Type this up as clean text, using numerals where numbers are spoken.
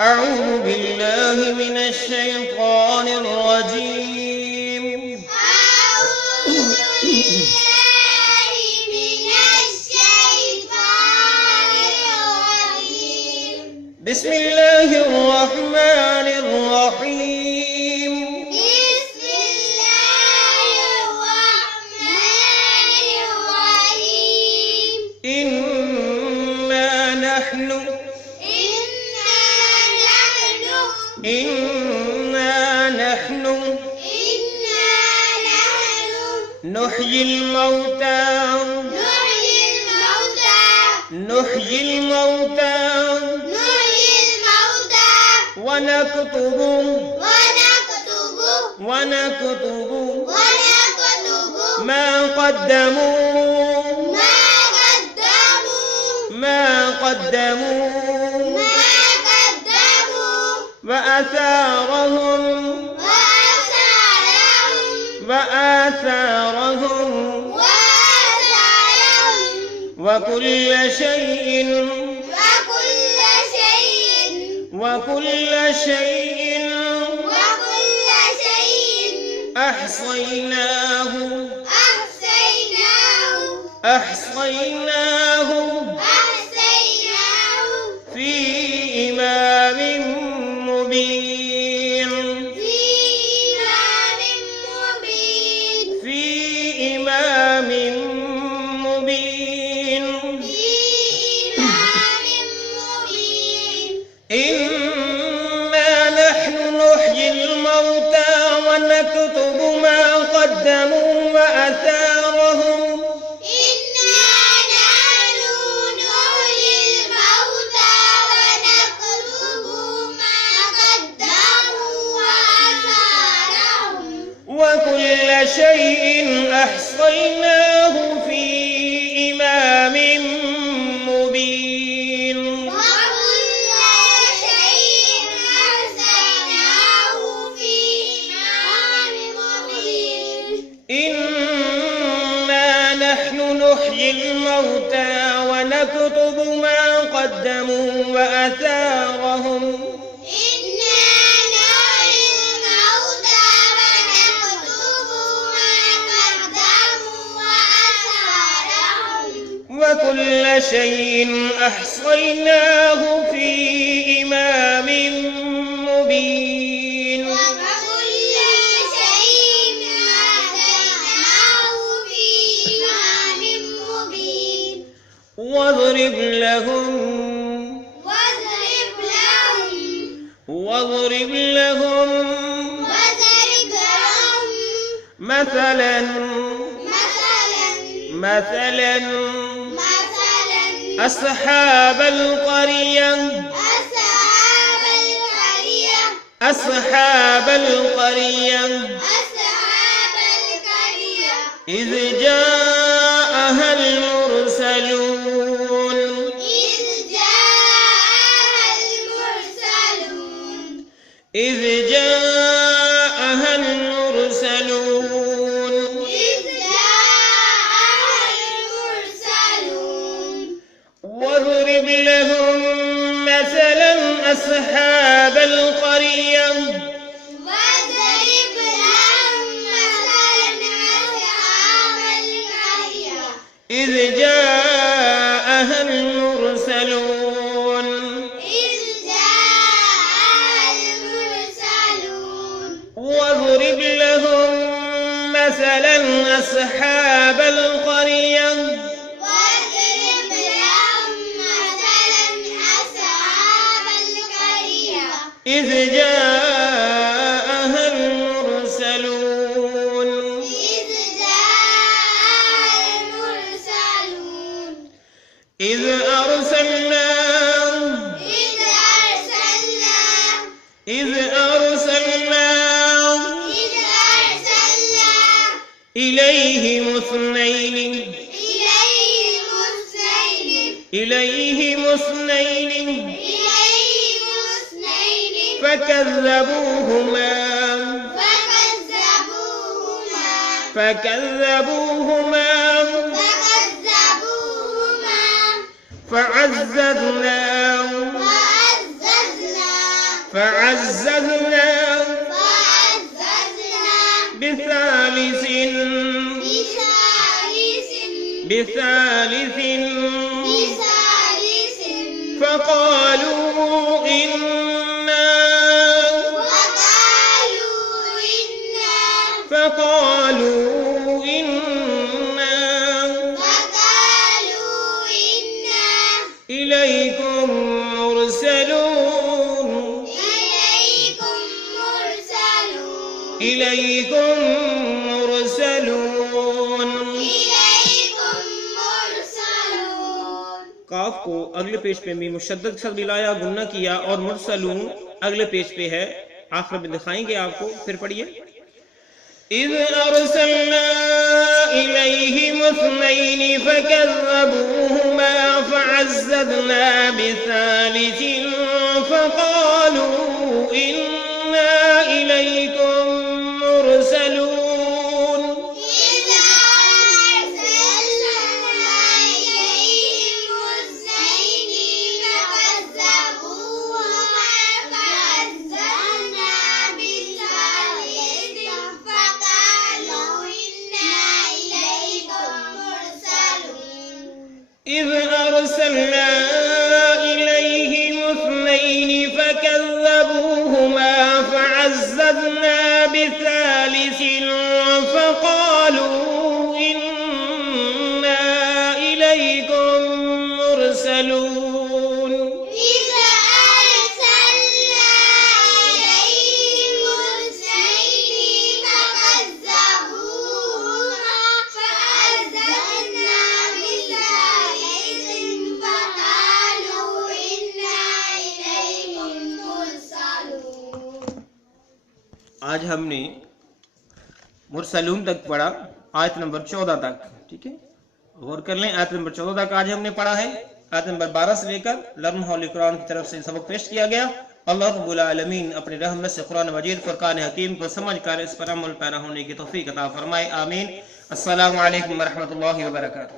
أعوذ بالله من الشيطان الرجيم. أعوذ بالله من الشيطان الرجيم. بسم الله الرحمن الرحيم. بسم الله الرحمن الرحيم. إنا نحن نحيي الموتى ونكتب ما قدموا وآثارهم وكل شيء أحصيناه في إمام مبين. إنا نحن نحيي الموتى ونكتب ما قدموا وآثارهم وكل شيء أحصيناه في إمام مبين. إنا نحن نحيي الموتى ونكتب ما قدموا وآثارهم وكل شيء أحصيناه في إمام مبين. واضرب لهم مثلا أصحاب القرية إذ جاءها المرسلون واضرب لهم مثلا أصحاب القرية إذ جاءها المرسلون واضرب لهم مثلا أصحاب القرية إذ جاءها المرسلون إذ أرسلنا إليهم اثنين فكذبوهما فعززنا फअज़्ज़ज़ना فعززنا बिसालिस بثالث बिसालिस بثالث फ़क़ालू इन्ना وقالوا إنا إليكم مرسلون إليكم مرسلون काफ को अगले पेज पे भी मुशद्दद के साथ मिलाया, गुन्ना किया और मुरसलून अगले पेज पे है, आखिर में दिखाएंगे आपको। फिर पढ़िए, इज़ अरसलना इलैहिम इस्नैन फकज़्ज़बूहुमा फअज़्ज़ज़ना बिसालिसिन फक़ालू इन्ना इलैकुम मुरसलून। إذ أرسلنا إليهم اثنين فكذبوهما فعززنا بثالث فقالوا إنا إليكم مرسلون. आज हमने मुरसलून तक पढ़ा, आयत नंबर 14 तक। ठीक है, गौर कर लें, आयत नंबर 14 तक आज हमने पढ़ा है। आयत नंबर 12 से लेकर लर्न हॉली कुरान की तरफ से सबक पेश किया गया। अल्लाह रब्बुल आलमीन अपनी रहमत से कुरान मजीद फुरकान हकीम को समझ कर इस पर अमल पैरा होने की तौफीक अता फरमाए, आमीन। अस्सलामु अलैकुम व रहमतुल्लाहि व बरकातुहू।